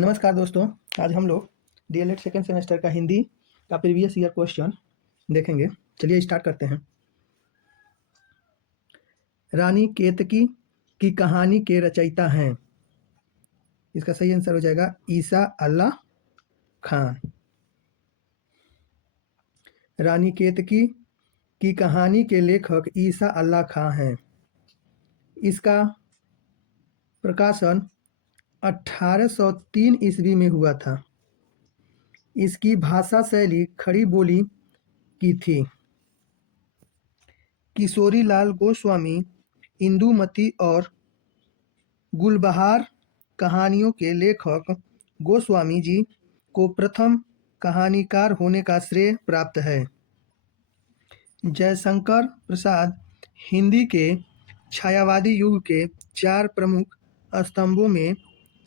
नमस्कार दोस्तों। आज हम लोग डीएलएड सेकेंड सेमेस्टर का हिंदी का प्रीवियस ईयर क्वेश्चन देखेंगे। चलिए स्टार्ट करते हैं। रानी केतकी की कहानी के रचयिता हैं। इसका सही आंसर हो जाएगा ईसा अल्लाह खान। रानी केतकी की कहानी के लेखक ईसा अल्लाह खान हैं। इसका प्रकाशन 1803 ईस्वी में हुआ था। इसकी भाषा शैली खड़ी बोली की थी। किशोरीलाल गोस्वामी इंदुमती और गुलबहार कहानियों के लेखक गोस्वामी जी को प्रथम कहानीकार होने का श्रेय प्राप्त है। जयशंकर प्रसाद हिंदी के छायावादी युग के 4 प्रमुख स्तंभों में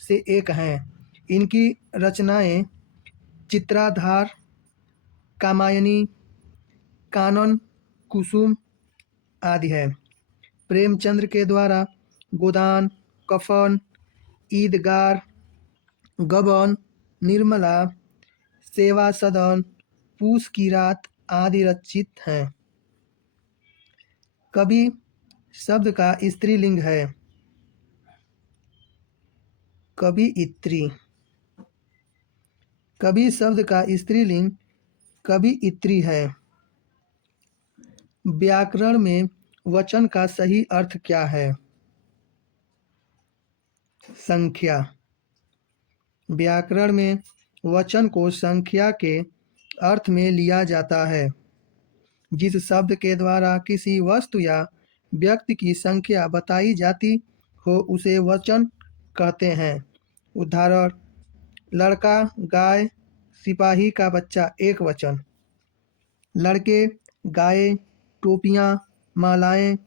से एक हैं। इनकी रचनाएं चित्राधार, कामायनी, कानन, कुसुम आदि है। प्रेमचंद्र के द्वारा गोदान, कफन, ईदगार, गबन, निर्मला, सेवा सदन, पूस की रात आदि रचित हैं। कवि शब्द का स्त्रीलिंग है कवियित्री। कवि शब्द का स्त्रीलिंग कवियित्री है। व्याकरण में वचन का सही अर्थ क्या है? संख्या। व्याकरण में वचन को संख्या के अर्थ में लिया जाता है। जिस शब्द के द्वारा किसी वस्तु या व्यक्ति की संख्या बताई जाती हो उसे वचन कहते हैं। उदाहरण: लड़का, गाय, सिपाही का बच्चा एक वचन। लड़के, गायें, टोपियां, मालाएं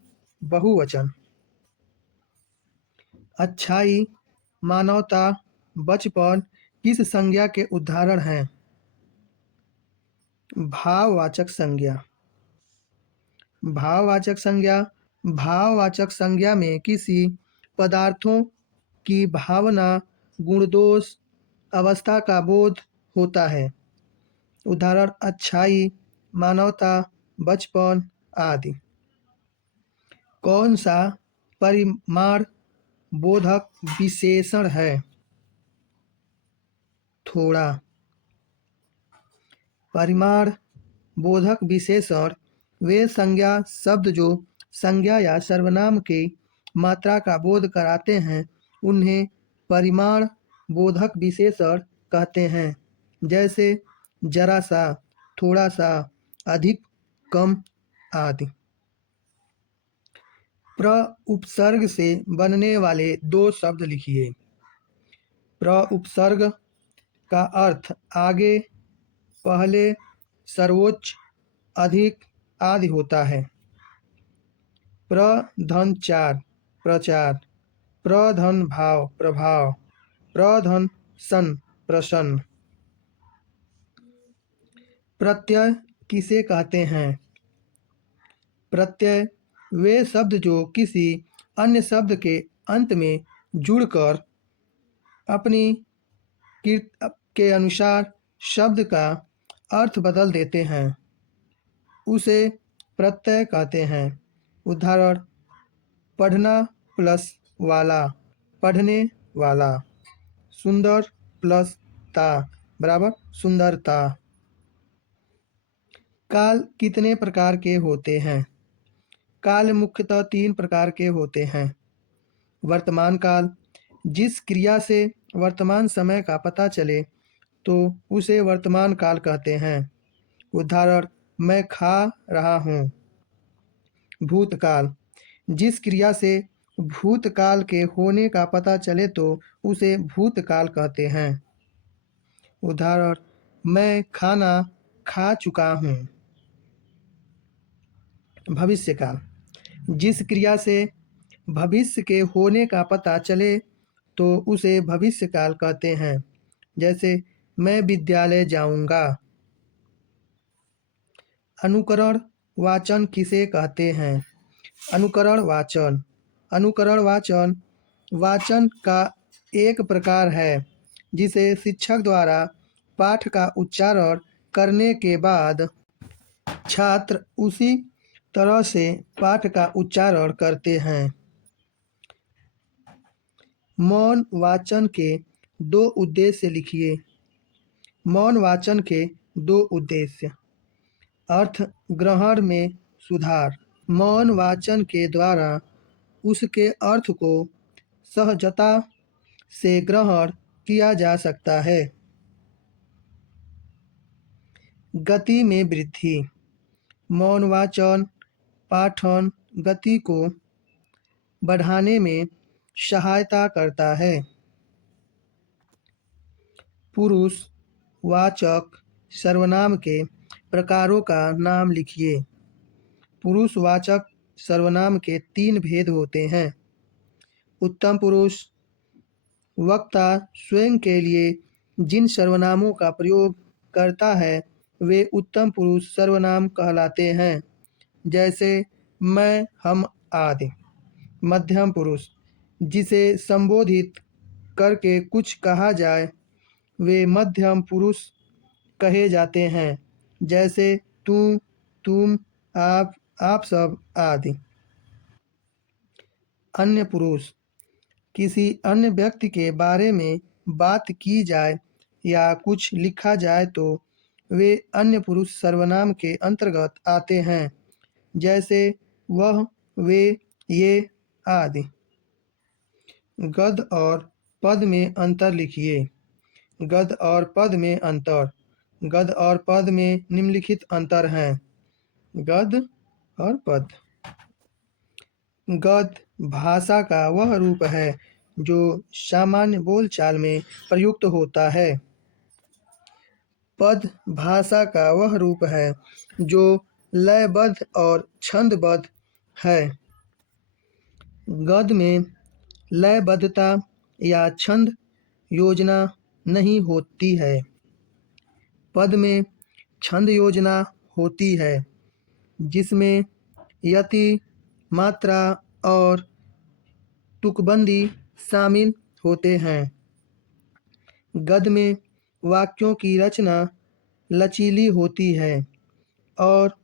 बहुवचन। अच्छाई, मानवता, बचपन किस संज्ञा के उदाहरण हैं? भाववाचक संज्ञा। भाववाचक संज्ञा भाववाचक संज्ञा में किसी पदार्थों की भावना, गुण-दोष, अवस्था का बोध होता है। उदाहरण: अच्छाई, मानवता, बचपन आदि। कौन सा परिमाण बोधक विशेषण है? थोड़ा। परिमाण बोधक विशेषण वे संज्ञा शब्द जो संज्ञा या सर्वनाम की मात्रा का बोध कराते हैं उन्हें परिमाण बोधक विशेषण कहते हैं। जैसे जरा सा, थोड़ा सा, अधिक, कम आदि। प्र उपसर्ग से बनने वाले 2 शब्द लिखिए। प्र उपसर्ग का अर्थ आगे, पहले, सर्वोच्च, अधिक आदि होता है। प्रधन 4 प्रचार, प्रधन भाव प्रभाव, प्रधन सन प्रसन्न। प्रत्यय किसे कहते हैं? प्रत्यय वे शब्द जो किसी अन्य शब्द के अंत में जुड़कर अपनी कृति के अनुसार शब्द का अर्थ बदल देते हैं उसे प्रत्यय कहते हैं। उदाहरण: पढ़ना प्लस वाला, पढ़ने वाला। सुंदर प्लस ता बराबर सुंदरता। काल कितने प्रकार के होते हैं? काल मुख्यतः 3 प्रकार के होते हैं। वर्तमान काल, जिस क्रिया से वर्तमान समय का पता चले तो उसे वर्तमान काल कहते हैं। उदाहरण: मैं खा रहा हूँ। भूतकाल, जिस क्रिया से भूतकाल के होने का पता चले तो उसे भूतकाल कहते हैं। उदाहरण: मैं खाना खा चुका हूँ। भविष्यकाल, जिस क्रिया से भविष्य के होने का पता चले तो उसे भविष्यकाल कहते हैं। जैसे मैं विद्यालय जाऊंगा। अनुकरण वाचन किसे कहते हैं? अनुकरण वाचन। अनुकरण वाचन वाचन का एक प्रकार है जिसे शिक्षक द्वारा पाठ का उच्चारण करने के बाद छात्र उसी तरह से पाठ का उच्चारण करते हैं। मौन वाचन के 2 उद्देश्य लिखिए। मौन वाचन के 2 उद्देश्य। अर्थ ग्रहण में सुधार। मौन वाचन के द्वारा उसके अर्थ को सहजता से ग्रहण किया जा सकता है। गति में वृद्धि। मौन वाचन पाठन गति को बढ़ाने में सहायता करता है। पुरुष वाचक सर्वनाम के प्रकारों का नाम लिखिए। पुरुषवाचक सर्वनाम के 3 भेद होते हैं। उत्तम पुरुष। वक्ता स्वयं के लिए जिन सर्वनामों का प्रयोग करता है वे उत्तम पुरुष सर्वनाम कहलाते हैं, जैसे मैं, हम आदि। मध्यम पुरुष। जिसे संबोधित करके कुछ कहा जाए वे मध्यम पुरुष कहे जाते हैं, जैसे तू, तुम, आप सब आदि। अन्य पुरुष। किसी अन्य व्यक्ति के बारे में बात की जाए या कुछ लिखा जाए तो वे अन्य पुरुष सर्वनाम के अंतर्गत आते हैं, जैसे वह, वे, ये आदि। गद्य और पद में अंतर लिखिए। गद्य और पद में अंतर। गद्य और पद में निम्नलिखित अंतर हैं। गद्य और पद। गद्य भाषा का वह रूप है जो सामान्य बोलचाल में प्रयुक्त होता है। पद भाषा का वह रूप है जो लयबद्ध और छंदबद्ध है। गद्य में लयबद्धता या छंद योजना नहीं होती है। पद में छंद योजना होती है, जिसमें यति, मात्रा और तुकबंदी शामिल होते हैं। गद्य में वाक्यों की रचना लचीली होती है और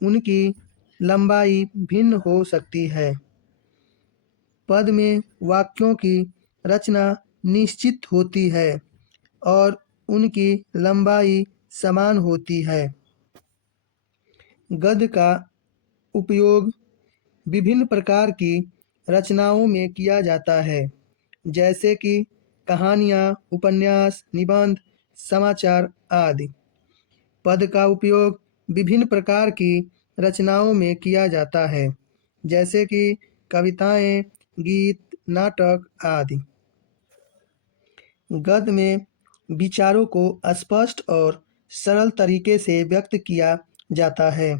उनकी लंबाई भिन्न हो सकती है। पद में वाक्यों की रचना निश्चित होती है और उनकी लंबाई समान होती है। गद्य का उपयोग विभिन्न प्रकार की रचनाओं में किया जाता है, जैसे कि कहानियाँ, उपन्यास, निबंध, समाचार आदि। पद का उपयोग विभिन्न प्रकार की रचनाओं में किया जाता है, जैसे कि कविताएं, गीत, नाटक आदि। गद्य में विचारों को स्पष्ट और सरल तरीके से व्यक्त किया जाता है।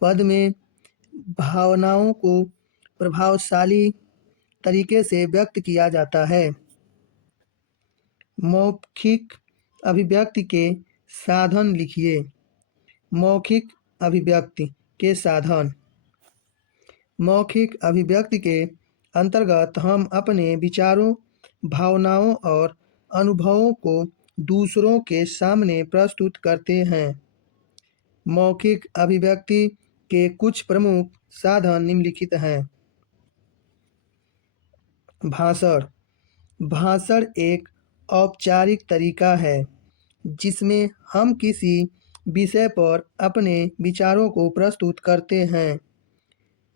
पद में भावनाओं को प्रभावशाली तरीके से व्यक्त किया जाता है। मौखिक अभिव्यक्ति के साधन लिखिए। मौखिक अभिव्यक्ति के साधन। मौखिक अभिव्यक्ति के अंतर्गत हम अपने विचारों, भावनाओं और अनुभवों को दूसरों के सामने प्रस्तुत करते हैं। मौखिक अभिव्यक्ति के कुछ प्रमुख साधन निम्नलिखित हैं। भाषण। भाषण एक औपचारिक तरीका है जिसमें हम किसी विषय पर अपने विचारों को प्रस्तुत करते हैं।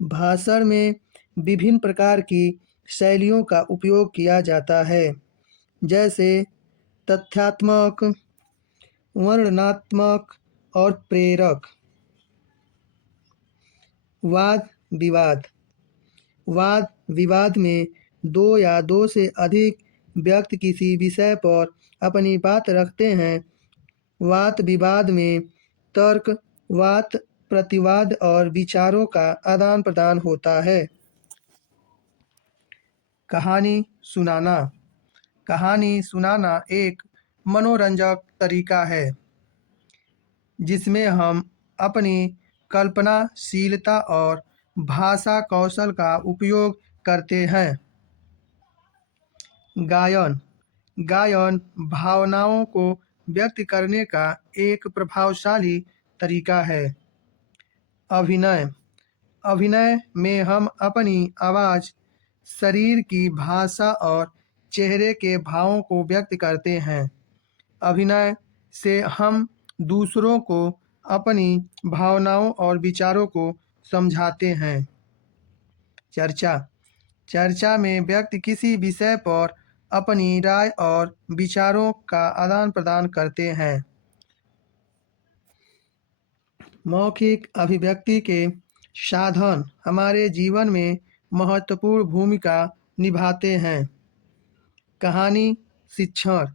भाषण में विभिन्न प्रकार की शैलियों का उपयोग किया जाता है, जैसे तथ्यात्मक, वर्णनात्मक और प्रेरक। वाद विवाद। वाद विवाद में दो या दो से अधिक व्यक्ति किसी विषय पर अपनी बात रखते हैं। वाद विवाद में तर्क, वाद प्रतिवाद और विचारों का आदान प्रदान होता है। कहानी सुनाना। कहानी सुनाना एक मनोरंजक तरीका है जिसमें हम अपनी कल्पनाशीलता और भाषा कौशल का उपयोग करते हैं। गायन। गायन भावनाओं को व्यक्त करने का एक प्रभावशाली तरीका है। अभिनय अभिनय में हम अपनी आवाज़, शरीर की भाषा और चेहरे के भावों को व्यक्त करते हैं। अभिनय से हम दूसरों को अपनी भावनाओं और विचारों को समझाते हैं। चर्चा चर्चा में व्यक्ति किसी विषय पर अपनी राय और विचारों का आदान-प्रदान करते हैं। मौखिक अभिव्यक्ति के साधन हमारे जीवन में महत्वपूर्ण भूमिका निभाते हैं। कहानी शिक्षण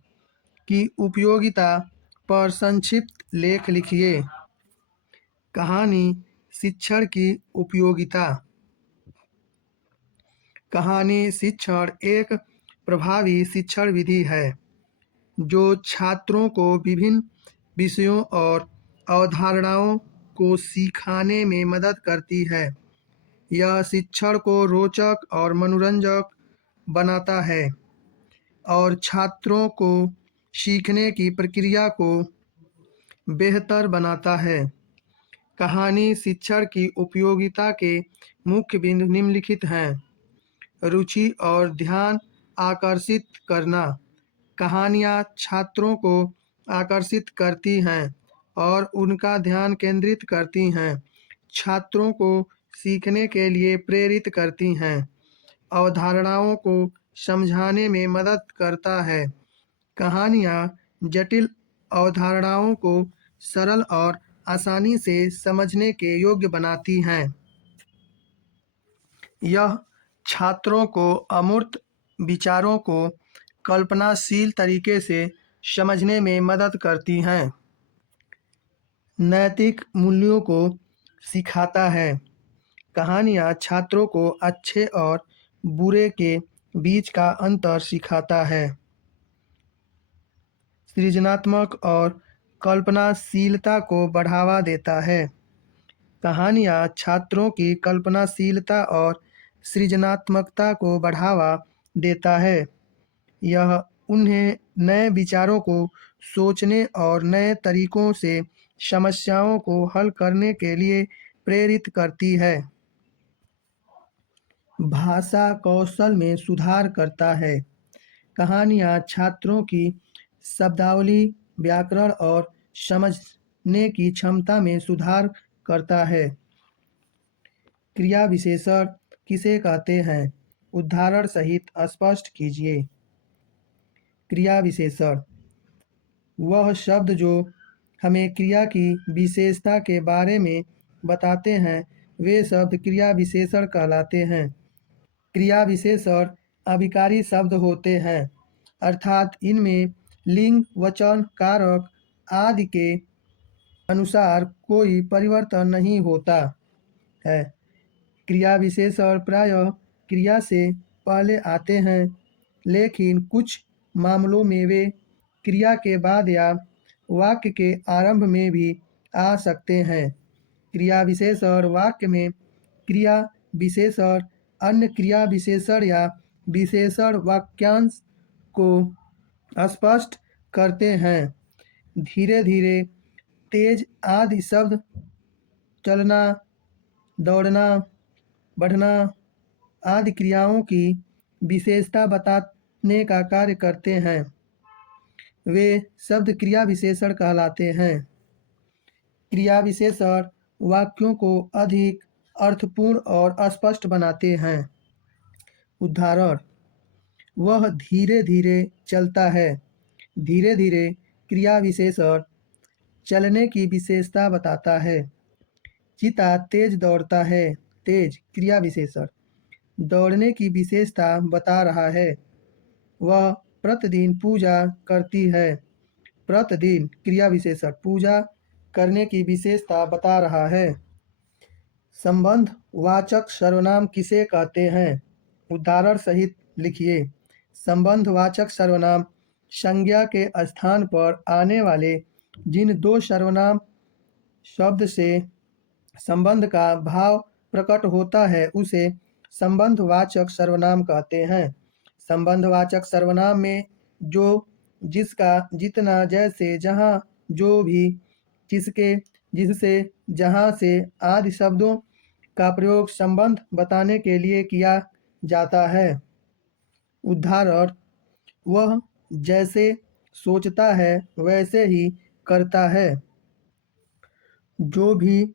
की उपयोगिता पर संक्षिप्त लेख लिखिए। कहानी शिक्षण की उपयोगिता। कहानी शिक्षण एक प्रभावी शिक्षण विधि है जो छात्रों को विभिन्न विषयों और अवधारणाओं को सिखाने में मदद करती है। यह शिक्षण को रोचक और मनोरंजक बनाता है और छात्रों को सीखने की प्रक्रिया को बेहतर बनाता है। कहानी शिक्षण की उपयोगिता के मुख्य बिंदु निम्नलिखित हैं। रुचि और ध्यान आकर्षित करना। कहानियाँ छात्रों को आकर्षित करती हैं और उनका ध्यान केंद्रित करती हैं। छात्रों को सीखने के लिए प्रेरित करती हैं। अवधारणाओं को समझाने में मदद करता है। कहानियाँ जटिल अवधारणाओं को सरल और आसानी से समझने के योग्य बनाती हैं। यह छात्रों को अमूर्त विचारों को कल्पनाशील तरीके से समझने में मदद करती हैं। नैतिक मूल्यों को सिखाता है। कहानियाँ छात्रों को अच्छे और बुरे के बीच का अंतर सिखाता है। सृजनात्मक और कल्पनाशीलता को बढ़ावा देता है। कहानियाँ छात्रों की कल्पनाशीलता और सृजनात्मकता को बढ़ावा देता है। यह उन्हें नए विचारों को सोचने और नए तरीकों से समस्याओं को हल करने के लिए प्रेरित करती है। भाषा कौशल में सुधार करता है। कहानियाँ छात्रों की शब्दावली, व्याकरण और समझने की क्षमता में सुधार करता है। क्रिया विशेषण किसे कहते हैं? उदाहरण सहित स्पष्ट कीजिए। क्रिया विशेषण वह शब्द जो हमें क्रिया की विशेषता के बारे में बताते हैं, वे शब्द क्रिया विशेषण कहलाते हैं। क्रिया विशेषण अभिकारी शब्द होते हैं, अर्थात इनमें लिंग, वचन, कारक आदि के अनुसार कोई परिवर्तन नहीं होता है। क्रिया विशेषण प्रायः क्रिया से पहले आते हैं, लेकिन कुछ मामलों में वे क्रिया के बाद या वाक्य के आरंभ में भी आ सकते हैं। क्रिया विशेषण वाक्य में क्रिया विशेषण अन्य क्रिया विशेषण या विशेषण वाक्यांश को स्पष्ट करते हैं। धीरे धीरे, तेज आदि शब्द चलना, दौड़ना, बढ़ना आदि क्रियाओं की विशेषता बताने का कार्य करते हैं। वे शब्द क्रिया विशेषण कहलाते हैं। क्रिया विशेषण वाक्यों को अधिक अर्थपूर्ण और स्पष्ट बनाते हैं। उदाहरण: वह धीरे धीरे चलता है। धीरे धीरे क्रिया विशेषण चलने की विशेषता बताता है। चीता तेज दौड़ता है। तेज क्रिया विशेषण दौड़ने की विशेषता बता रहा है। वह प्रतिदिन पूजा करती है। प्रतिदिन क्रिया विशेषण पूजा करने की विशेषता बता रहा है। संबंध वाचक सर्वनाम किसे कहते हैं? उदाहरण सहित लिखिए। संबंध वाचक सर्वनाम संज्ञा के स्थान पर आने वाले जिन दो सर्वनाम शब्द से संबंध का भाव प्रकट होता है, उसे संबंधवाचक सर्वनाम कहते हैं। संबंधवाचक सर्वनाम में जो, जिसका, जितना, जैसे, जहाँ, जो भी, जिसके, जिससे, जहाँ से आदि शब्दों का प्रयोग संबंध बताने के लिए किया जाता है। उदाहरण: वह जैसे सोचता है वैसे ही करता है। जो भी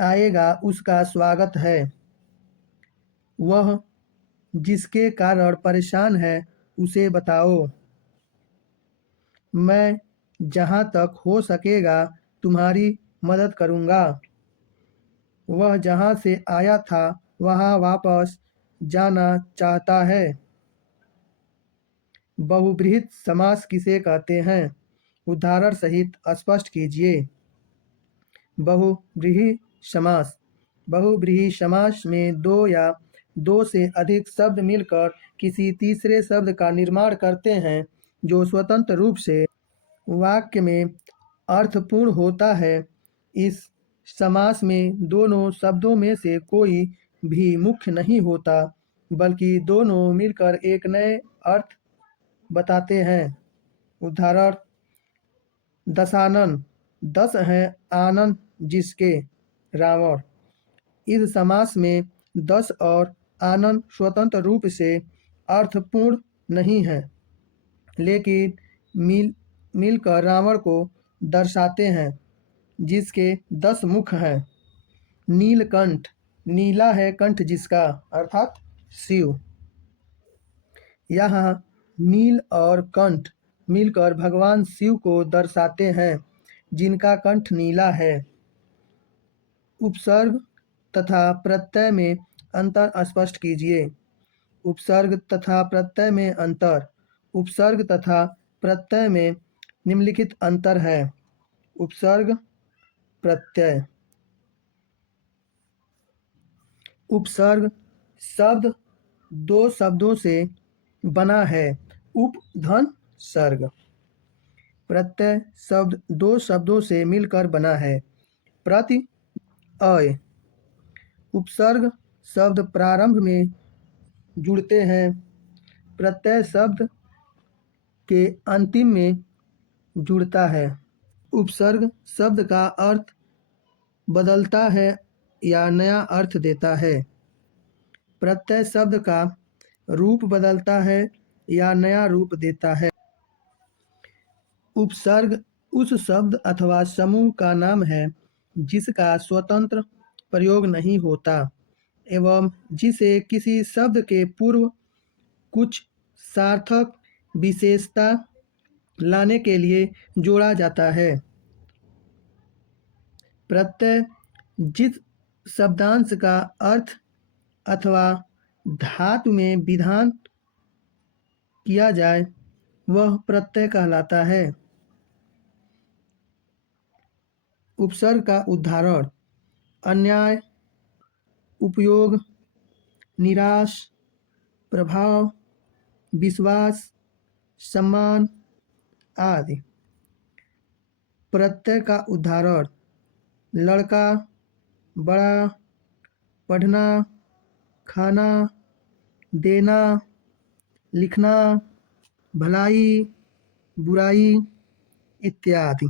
आएगा उसका स्वागत है। वह जिसके कारण परेशान है उसे बताओ। मैं जहाँ तक हो सकेगा तुम्हारी मदद करूँगा। वह जहाँ से आया था वहाँ वापस जाना चाहता है। बहुब्रीहि समास किसे कहते हैं? उदाहरण सहित स्पष्ट कीजिए। बहुब्रीहि समास: बहुब्रीहि समास में दो या दो से अधिक शब्द मिलकर किसी तीसरे शब्द का निर्माण करते हैं जो स्वतंत्र रूप से वाक्य में अर्थपूर्ण होता है। इस समास में दोनों शब्दों में से कोई भी मुख्य नहीं होता, बल्कि दोनों मिलकर एक नए अर्थ बताते हैं। उदाहरण: दशानन: 10 हैं आनन जिसके। रावण: इस समास में 10 और आनन स्वतंत्र रूप से अर्थपूर्ण नहीं है, लेकिन मिलकर रावण को दर्शाते हैं, जिसके 10 मुख हैं। नीलकंठ: नीला है कंठ जिसका, अर्थात शिव। यहाँ नील और कंठ मिलकर भगवान शिव को दर्शाते हैं, जिनका कंठ नीला है। उपसर्ग तथा प्रत्यय में अंतर स्पष्ट कीजिए। उपसर्ग तथा प्रत्यय में अंतर: उपसर्ग तथा प्रत्यय में निम्नलिखित अंतर है। उपसर्ग, प्रत्यय। उपसर्ग शब्द दो शब्दों से बना है, उप धन सर्ग। प्रत्यय शब्द दो शब्दों से मिलकर बना है, प्रति अय। उपसर्ग शब्द प्रारंभ में जुड़ते हैं, प्रत्यय शब्द के अंतिम में जुड़ता है। उपसर्ग शब्द का अर्थ बदलता है या नया अर्थ देता है। प्रत्यय शब्द का रूप बदलता है या नया रूप देता है। उपसर्ग उस शब्द अथवा समूह का नाम है जिसका स्वतंत्र प्रयोग नहीं होता एवं जिसे किसी शब्द के पूर्व कुछ सार्थक विशेषता लाने के लिए जोड़ा जाता है। प्रत्यय जिस शब्दांश का अर्थ अथवा धातु में विधान किया जाए वह प्रत्यय कहलाता है। उपसर्ग का उदाहरण: अन्याय, उपयोग, निराश, प्रभाव, विश्वास, सम्मान आदि। प्रत्यय का उदाहरण: लड़का, बड़ा, पढ़ना, खाना, देना, लिखना, भलाई, बुराई इत्यादि।